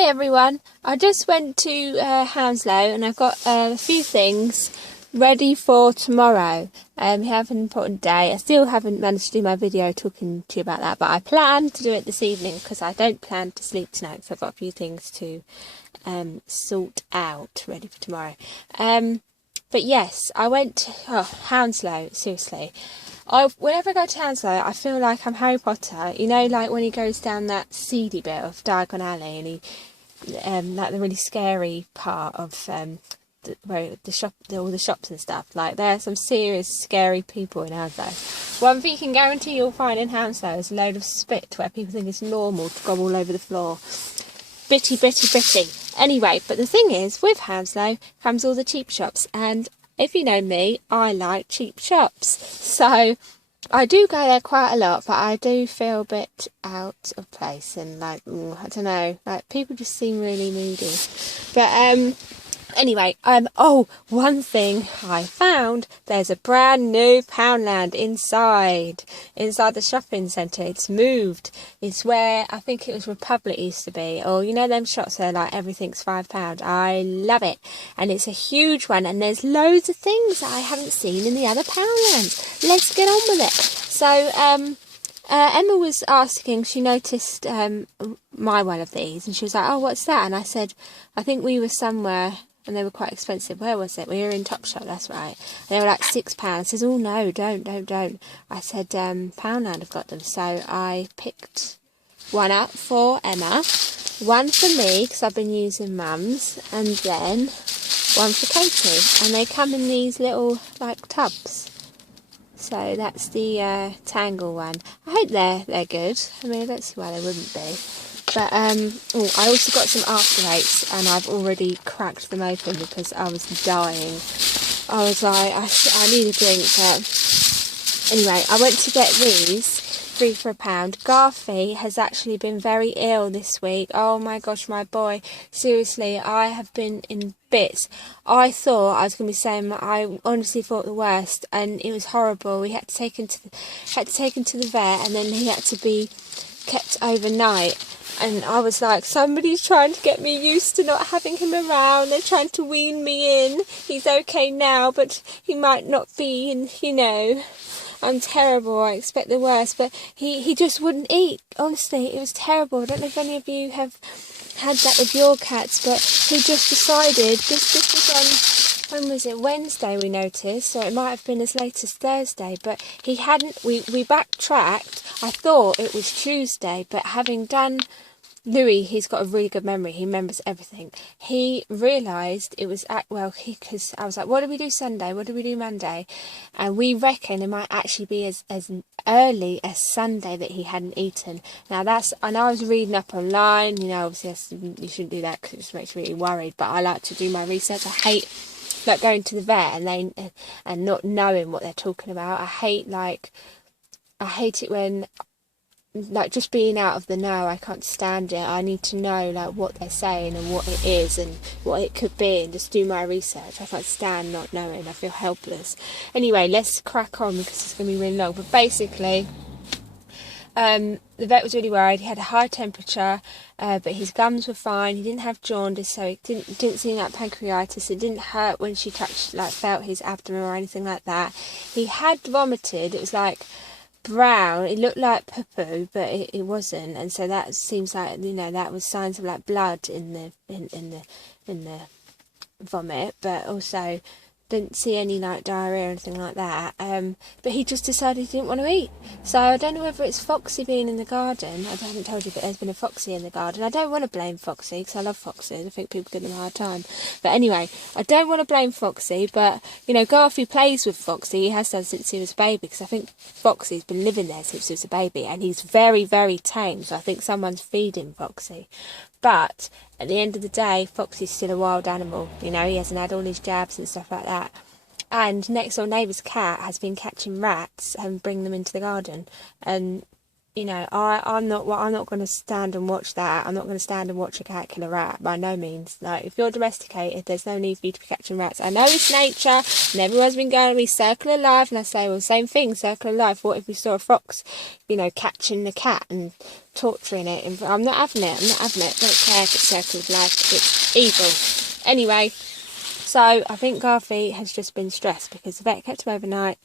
Hey everyone, I just went to Hounslow and I've got a few things ready for tomorrow. We have an important day. I still haven't managed to do my video talking to you about that, but I plan to do it this evening because I don't plan to sleep tonight, so I've got a few things to sort out ready for tomorrow. But yes, I went to Hounslow, seriously. Whenever I go to Hounslow, I feel like I'm Harry Potter. You know, like when he goes down that seedy bit of Diagon Alley and he, like the really scary part of where all the shops and stuff. Like there are some serious scary people in Hounslow. One thing you can guarantee you'll find in Hounslow is a load of spit where people think it's normal to go all over the floor. Bitty. Anyway, but the thing is, with Hounslow comes all the cheap shops, and if you know me, I like cheap shops. So I do go there quite a lot, but I do feel a bit out of place and like, I don't know, like people just seem really moody. But anyway, one thing I found, there's a brand new Poundland inside the shopping centre. It's moved. It's where I think it was Republic used to be, or you know them shops where like everything's £5. I love it, and it's a huge one, and there's loads of things that I haven't seen in the other Poundlands. Let's get on with it. So Emma was asking, she noticed my one of these, and she was like, oh, what's that? And I said, I think we were somewhere and they were quite expensive. Where was it? We were in Topshop, that's right. And they were like £6. I says, oh no, don't. I said, Poundland have got them. So I picked one up for Emma, one for me, because I've been using Mum's, and then one for Katie. And they come in these little, like, tubs. So that's the Tangle one. I hope they're good. I mean, I don't see why they wouldn't be. But I also got some After Eights, and I've already cracked them open because I was dying. I was like, I need a drink. But anyway, I went to get these, 3 for £1. Garfy has actually been very ill this week. Oh my gosh, my boy. Seriously, I have been in bits. I thought I was going to be saying, I honestly thought the worst, and it was horrible. We had to take him to the vet, and then he had to be kept overnight. And I was like, somebody's trying to get me used to not having him around. They're trying to wean me in. He's okay now, but he might not be. And, you know, I'm terrible. I expect the worst. But he just wouldn't eat. Honestly, it was terrible. I don't know if any of you have had that with your cats, but he just decided, this was on, when was it? Wednesday we noticed, so it might have been as late as Thursday, but he hadn't, we backtracked. I thought it was Tuesday, but having done Louis, he's got a really good memory. He remembers everything. He realised it was because I was like, what did we do Sunday? What did we do Monday? And we reckon it might actually be as early as Sunday that he hadn't eaten. Now I know I was reading up online, you know, obviously you shouldn't do that because it just makes me really worried, but I like to do my research. I hate like going to the vet and not knowing what they're talking about. I hate it when, like, just being out of the know. I can't stand it. I need to know like what they're saying and what it is and what it could be, and just do my research. I can't stand not knowing. I feel helpless. Anyway, let's crack on because it's going to be really long. But basically, the vet was really worried. He had a high temperature, but his gums were fine. He didn't have jaundice, so it didn't seem like pancreatitis. It didn't hurt when she felt his abdomen or anything like that. He had vomited. It was like brown. It looked like poo-poo, but it wasn't, and so that seems like, you know, that was signs of like blood in the vomit, but also didn't see any like diarrhea or anything like that. But he just decided he didn't want to eat. So I don't know whether it's Foxy being in the garden. I haven't told you, but there's been a Foxy in the garden. I don't want to blame Foxy because I love Foxy. I think people give them a hard time. But anyway, I don't want to blame Foxy, but you know, Garfy plays with Foxy. He has done since he was a baby, because I think Foxy's been living there since he was a baby, and he's very, very tame. So I think someone's feeding Foxy. But at the end of the day, Foxy's still a wild animal. You know, he hasn't had all his jabs and stuff like that. And next door neighbour's cat has been catching rats and bringing them into the garden. And you know, I'm not going to stand and watch that. I'm not going to stand and watch a cat kill a rat, by no means. Like, if you're domesticated, there's no need for you to be catching rats. I know it's nature, and everyone's been going to be circle of life, and I say, well, same thing, circle of life. What if we saw a fox, you know, catching the cat and torturing it? And I'm not having it. I'm not having it. Don't care if it's circle of life. It's evil. Anyway, so I think Garfield has just been stressed because the vet kept him overnight.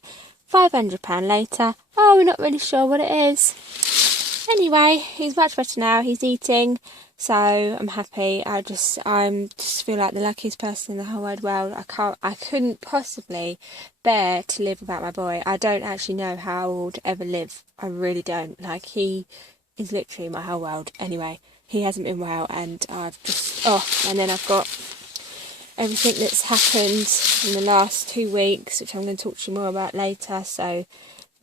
£500 later, oh, we're not really sure what it is. Anyway, he's much better now. He's eating, so I'm happy. I just feel like the luckiest person in the whole wide world. I couldn't possibly bear to live without my boy. I don't actually know how I would ever live. I really don't. Like, he is literally my whole world. Anyway, he hasn't been well, and I've just and then I've got everything that's happened in the last 2 weeks, which I'm going to talk to you more about later. So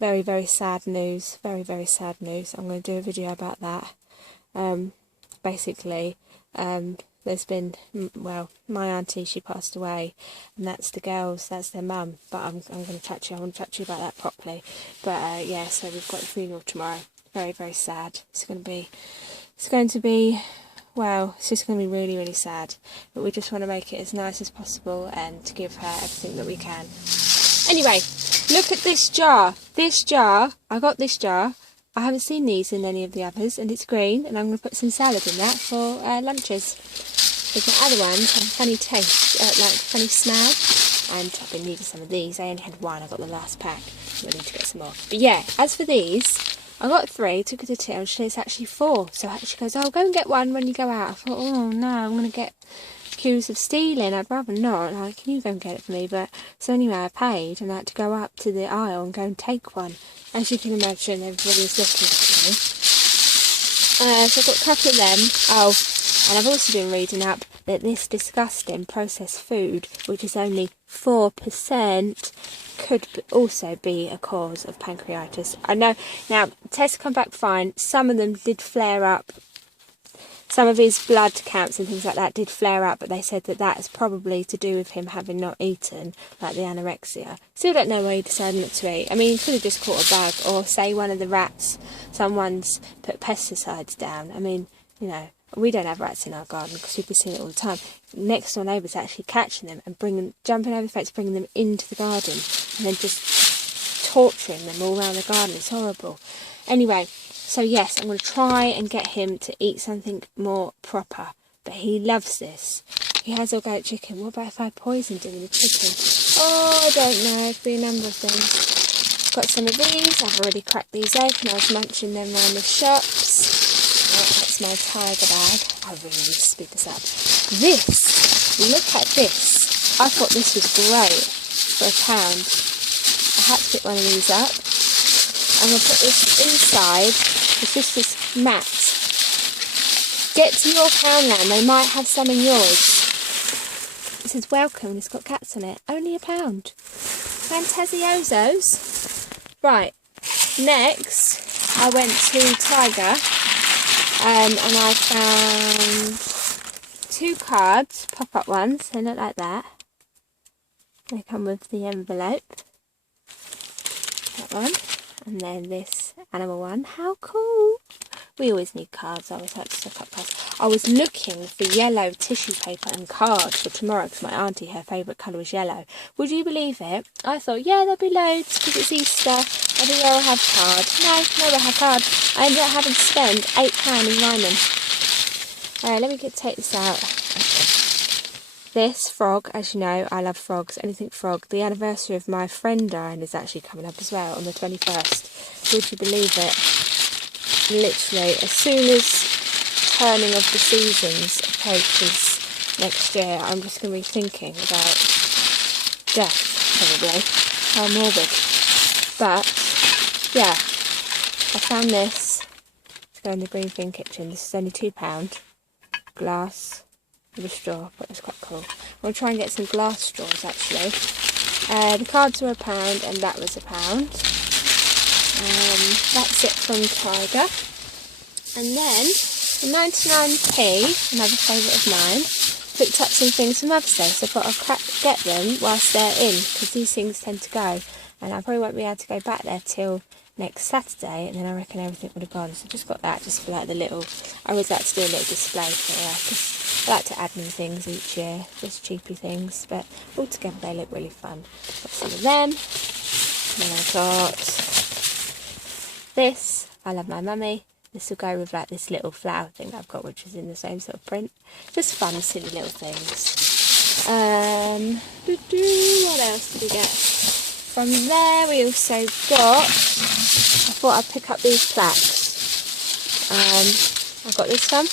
very, very sad news. Very, very sad news. I'm going to do a video about that. Basically, there's been, well, my auntie, she passed away, and that's the girls, that's their mum. But I want to chat to you about that properly. But yeah, so we've got the funeral tomorrow. Very, very sad. It's going to be well, it's just going to be really, really sad. But we just want to make it as nice as possible and to give her everything that we can. Anyway, look at this jar. This jar, I got this jar. I haven't seen these in any of the others, and it's green, and I'm going to put some salad in that for lunches. Because my other ones have a funny taste, like funny smell. And I've been needing some of these. I only had one, I got the last pack. So I need to get some more. But yeah, as for these, I got 3, took her to till, and she said it's actually 4. So she goes, oh, go and get one when you go out. I thought, oh no, I'm going to get accused of stealing. I'd rather not. Like, can you go and get it for me? But so anyway, I paid, and I had to go up to the aisle and go and take one. As you can imagine, everybody was looking at me. So I've got a couple of them. Oh, and I've also been reading up that this disgusting processed food, which is only 4%, could also be a cause of pancreatitis. I know, now, tests come back fine. Some of them did flare up. Some of his blood counts and things like that did flare up, but they said that that is probably to do with him having not eaten, like the anorexia. Still don't know why he decided not to eat. I mean, he could have just caught a bug, or say one of the rats, someone's put pesticides down. I mean, you know, we don't have rats in our garden because we've been seeing it all the time. Next door neighbours actually catching them and jumping over the fence, bringing them into the garden, and then just torturing them all around the garden. It's horrible. Anyway, so yes, I'm going to try and get him to eat something more proper. But he loves this. He has organic chicken. What about if I poisoned him with the chicken? Oh, I don't know. It could be a number of things. Got some of these. I've already cracked these open. I was munching them around the shops. That's my tiger bag. I really need to speed this up. This, look at this. I thought this was great for £1. I had to pick one of these up. I'm going to put this inside. It's just this mat. Get to your Poundland. They might have some in yours. It says welcome and it's got cats on it. Only £1. Fantasiozos. Right. Next, I went to Tiger. And I found 2 cards, pop-up ones, they look like that. They come with the envelope. That one. And then this animal one. How cool! We always need cards. I always like to stock up cards. I was looking for yellow tissue paper and cards for tomorrow because my auntie, her favourite colour was yellow. Would you believe it? I thought, yeah, there'll be loads because it's Easter. Everywhere will have card. No, nowhere have card. I ended up having to spend £8 in Ryman. Let me take this out. This frog, as you know, I love frogs. Anything frog. The anniversary of my friend dying is actually coming up as well on the 21st. Would you believe it? Literally, as soon as turning of the seasons approaches next year, I'm just going to be thinking about death, probably. How morbid. But, yeah, I found this to go in the green thing kitchen. This is only £2. Glass with a straw, but it's quite cool. I'm going to try and get some glass straws, actually. The cards were £1 and that was £1. That's it from Tiger. And then, for 99p, another favourite of mine, picked up some things from Mother's Day. So I thought I'll get them whilst they're in, because these things tend to go. And I probably won't be able to go back there till next Saturday, and then I reckon everything would have gone. So I just got that just for like the little, I always like to do a little display for her, because I like to add new things each year, just cheapy things, but altogether they look really fun. Got some of them, and then I got this, I Love My Mummy. This will go with like this little flower thing that I've got, which is in the same sort of print. Just fun, silly little things. What else did we get? From there we also got, I thought I'd pick up these plaques. I got this one.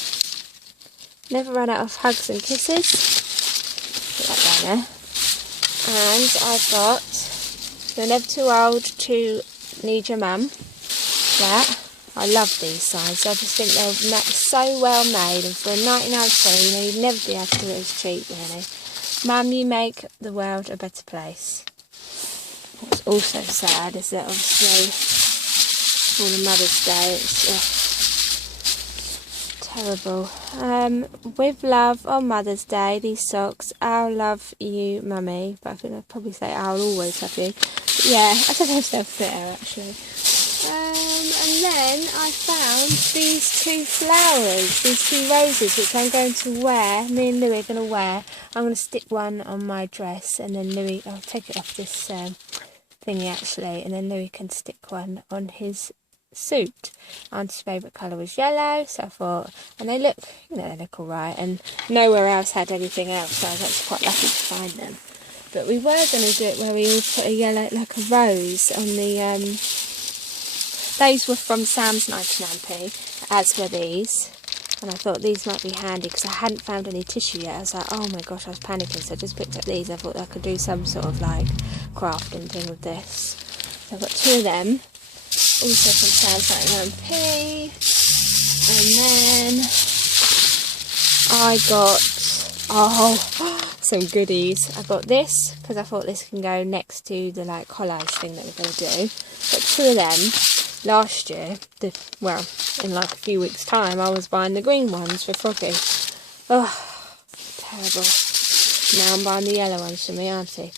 Never run out of hugs and kisses. Put that down there. And I've got, You're Never Too Old to Need Your Mum. That. I love these signs. I just think they're so well made, and for a 99p, you know, you'd never be able to do it as cheap, really. Mum, you make the world a better place. What's also sad is that obviously for the Mother's Day, it's terrible. With love on Mother's Day, these socks. I'll love you, Mummy. But I think I'd probably say I'll always love you. But yeah, I don't know if they'll fit her actually. And then I found these two flowers, these two roses, which I'm going to wear. Me and Louis are going to wear. I'm going to stick one on my dress, and then Louis, I'll take it off this thingy actually, and then Louis can stick one on his suit. Auntie's favourite colour was yellow, so I thought, and they look, you know, they look alright, and nowhere else had anything else, so I was actually quite lucky to find them. But we were going to do it where we all put a yellow, like a rose on the, those were from Sam's 99p, as were these. And I thought these might be handy because I hadn't found any tissue yet. I was like, oh my gosh, I was panicking. So I just picked up these. I thought I could do some sort of like crafting thing with this. So I've got two of them. Also from Sam's 99p. And then I got, some goodies. I got this because I thought this can go next to the like collage thing that we're going to do. Got two of them. Last year, well, in like a few weeks' time, I was buying the green ones for Froggy. Oh, terrible. Now I'm buying the yellow ones for me, auntie.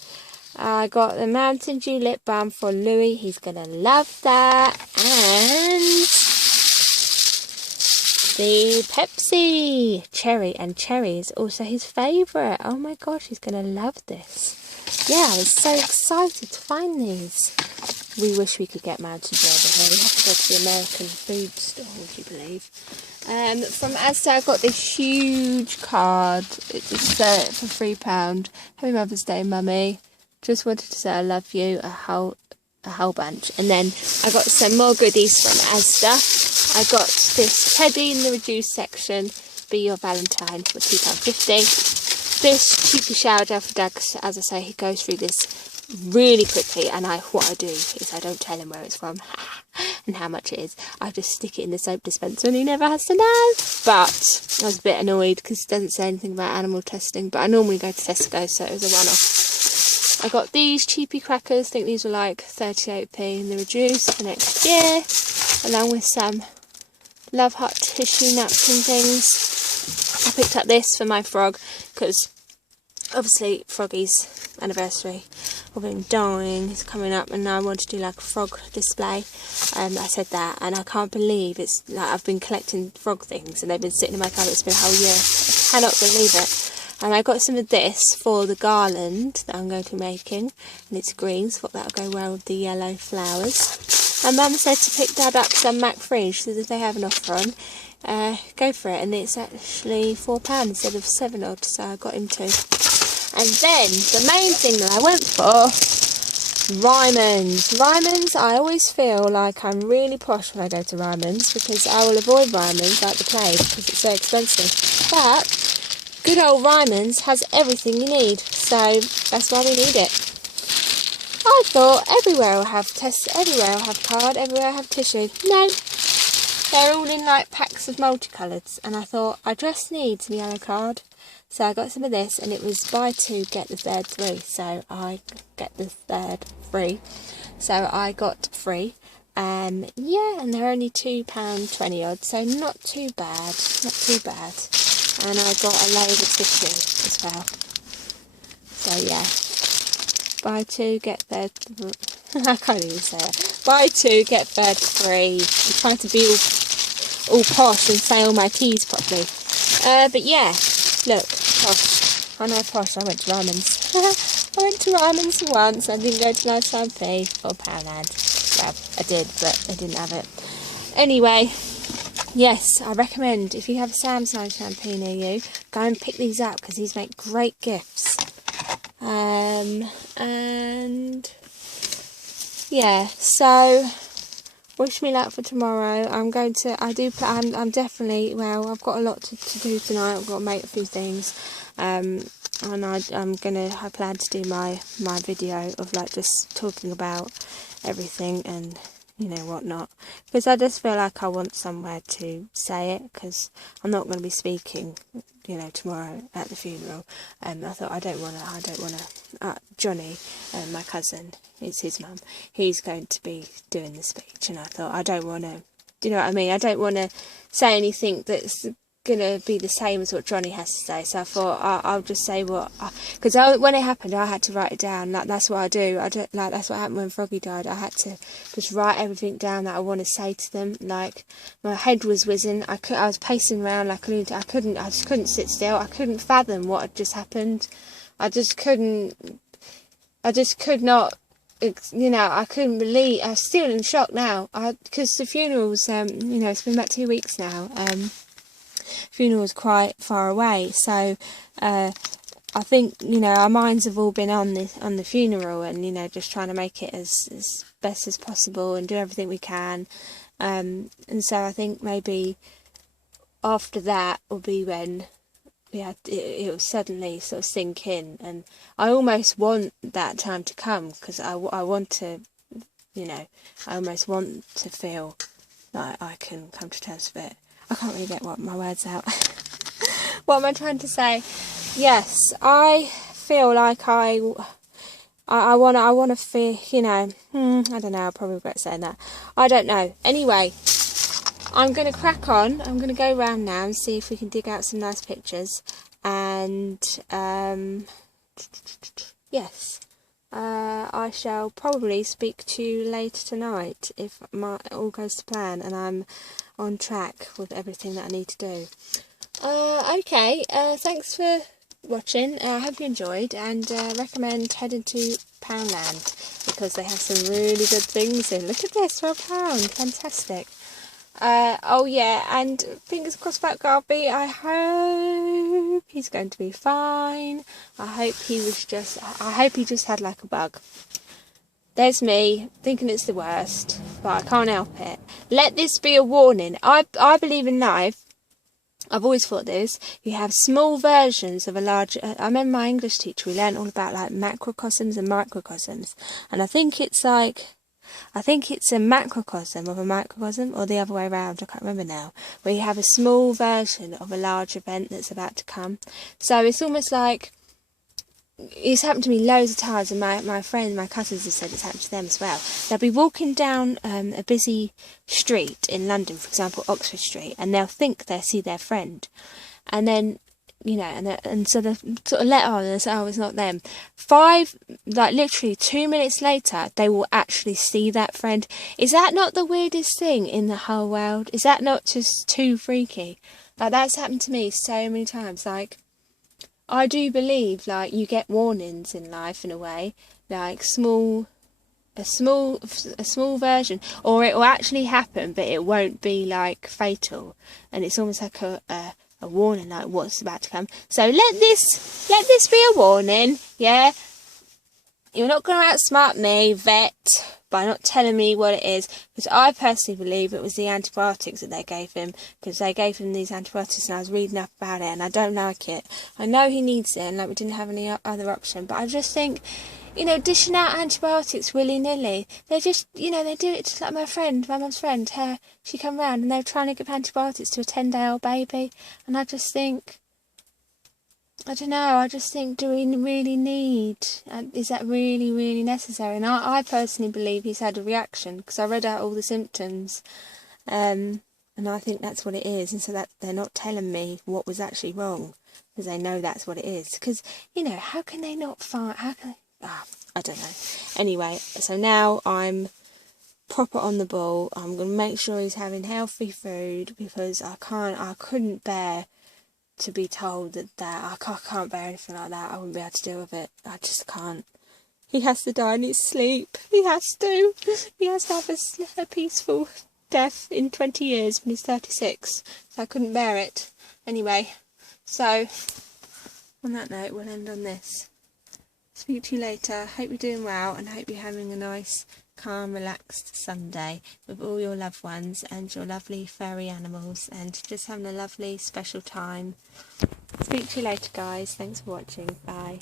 I got the Mountain Dew lip balm for Louis. He's going to love that. And the Pepsi cherry. And cherry is also his favourite. Oh my gosh, he's going to love this. Yeah, I was so excited to find these. We wish we could get Mountain Dew over here. We have to go to the American food store, would you believe? From Asda, I got this huge card. It's for £3. Happy Mother's Day, Mummy. Just wanted to say I love you, a whole bunch. And then I got some more goodies from Asda. I got this teddy in the reduced section, Be Your Valentine, for £2.50. This cheapy shower gel for Dad, because as I say, he goes through this really quickly, and what I do is I don't tell him where it's from and how much it is. I just stick it in the soap dispenser and he never has to know. But I was a bit annoyed because it doesn't say anything about animal testing, but I normally go to Tesco, so it was a one-off. I got these cheapy crackers. I think these were like 38p in the reduce for next year, along with some Love Heart tissue napkin things. I picked up this for my frog because obviously Froggy's anniversary of him dying is coming up, and I want to do like a frog display. I said that, and I can't believe it's like I've been collecting frog things and they've been sitting in my cupboard. It's been a whole year. I cannot believe it. And I got some of this for the garland that I'm going to be making, and it's green, so I thought that would go well with the yellow flowers. And Mum said to pick Dad up some Mac Free. She said if they have an offer on, go for it, and it's actually £4 instead of 7 odd, so I got him two. And then the main thing that I went for, Ryman's. Ryman's, I always feel like I'm really posh when I go to Ryman's, because I will avoid Ryman's like the plague because it's so expensive. But good old Ryman's has everything you need, so that's why we need it. I thought everywhere will have everywhere will have card, everywhere will have tissue. No, they're all in like packs of multicolours, and I thought I just need some yellow card. So I got some of this, and it was buy two, get the third free. So I get the third free. So I got free. Yeah, and they're only £2.20 odd, so not too bad. Not too bad. And I got a load of tissue as well. So yeah, buy two, get third I can't even say it. Buy 2, get 3rd free. I'm trying to be all posh and say all my T's properly. But yeah, look, posh. I know posh, I went to Ryman's. I went to Ryman's once, I didn't go to Lifetime Fee or Poundland. Well, I did, but I didn't have it. Anyway, yes, I recommend, if you have a Sam's shampoo near you, go and pick these up, because these make great gifts. And yeah, so wish me luck for tomorrow. I'm definitely, well, I've got a lot to do tonight. I've got to make a few things, and I plan to do my video of like just talking about everything and you know whatnot, because I just feel like I want somewhere to say it, because I'm not going to be speaking, you know, tomorrow at the funeral. I thought I don't want to. Johnny, my cousin, it's his mum. He's going to be doing the speech, and I thought I don't want to. Do you know what I mean? I don't want to say anything that's gonna be the same as what Johnny has to say. So I thought I'll just say what, because when it happened, I had to write it down. That's what I do. That's what happened when Froggy died. I had to just write everything down that I want to say to them. Like, my head was whizzing. I was pacing around like I just couldn't sit still. I couldn't fathom what had just happened. I just could not. You know, I couldn't believe. I'm still in shock now. Because the funeral's, you know, it's been about 2 weeks now. Funeral was quite far away, so I think, you know, our minds have all been on the funeral, and you know, just trying to make it as best as possible and do everything we can. And so I think maybe after that will be when it will suddenly sort of sink in, and I almost want that time to come, because I want to, you know, I almost want to feel like I can come to terms with it. I can't really get my words out. What am I trying to say? Yes, I feel like I want to feel, you know, I don't know, I'll probably regret saying that. I don't know. Anyway, I'm going to crack on. I'm going to go round now and see if we can dig out some nice pictures. And, yes, I shall probably speak to you later tonight if all goes to plan and I'm on track with everything that I need to do. Okay, thanks for watching. I hope you enjoyed, and recommend heading to Poundland, because they have some really good things in. Look at this, for £1, fantastic. Oh yeah, and fingers crossed about Garby. I hope he's going to be fine. I hope he just had like a bug. There's me thinking it's the worst, but I can't help it. Let this be a warning. I believe in life. I've always thought this. You have small versions of a large. I remember my English teacher. We learned all about like macrocosms and microcosms, and I think it's a macrocosm of a microcosm, or the other way around. I can't remember now. Where you have a small version of a large event that's about to come. So it's almost like. It's happened to me loads of times, and my friends, my cousins have said it's happened to them as well. They'll be walking down a busy street in London, for example, Oxford Street, and they'll think they'll see their friend. And then, you know, and so they sort of let on and say, oh, it's not them. Literally 2 minutes later, they will actually see that friend. Is that not the weirdest thing in the whole world? Is that not just too freaky? Like, that's happened to me so many times, like... I do believe, like, you get warnings in life in a way, like a small version, or it will actually happen, but it won't be like fatal, and it's almost like a warning, like what's about to come. So let this be a warning, yeah. You're not going to outsmart me, vet, by not telling me what it is, because I personally believe it was the antibiotics that they gave him, because they gave him these antibiotics and I was reading up about it and I don't like it. I know he needs it, and like we didn't have any other option, but I just think, you know, dishing out antibiotics willy-nilly, they just, you know, they do it just like my mum's friend, she come round and they were trying to give antibiotics to a 10-day-old baby, and I just think, I don't know, I just think, do we really need, is that really, really necessary? And I personally believe he's had a reaction, because I read out all the symptoms, and I think that's what it is, and so that they're not telling me what was actually wrong, because they know that's what it is. Because, you know, how can they not find, I don't know. Anyway, so now I'm proper on the ball. I'm going to make sure he's having healthy food, because I couldn't bear to be told that I can't bear anything like that. I wouldn't be able to deal with it. I just can't. He has to die in his sleep. He has to. He has to have a peaceful death in 20 years when he's 36. So I couldn't bear it. Anyway, so on that note, we'll end on this. Speak to you later. Hope you're doing well, and hope you're having a nice, calm, relaxed Sunday with all your loved ones and your lovely furry animals, and just having a lovely, special time. Speak to you later, guys. Thanks for watching. Bye.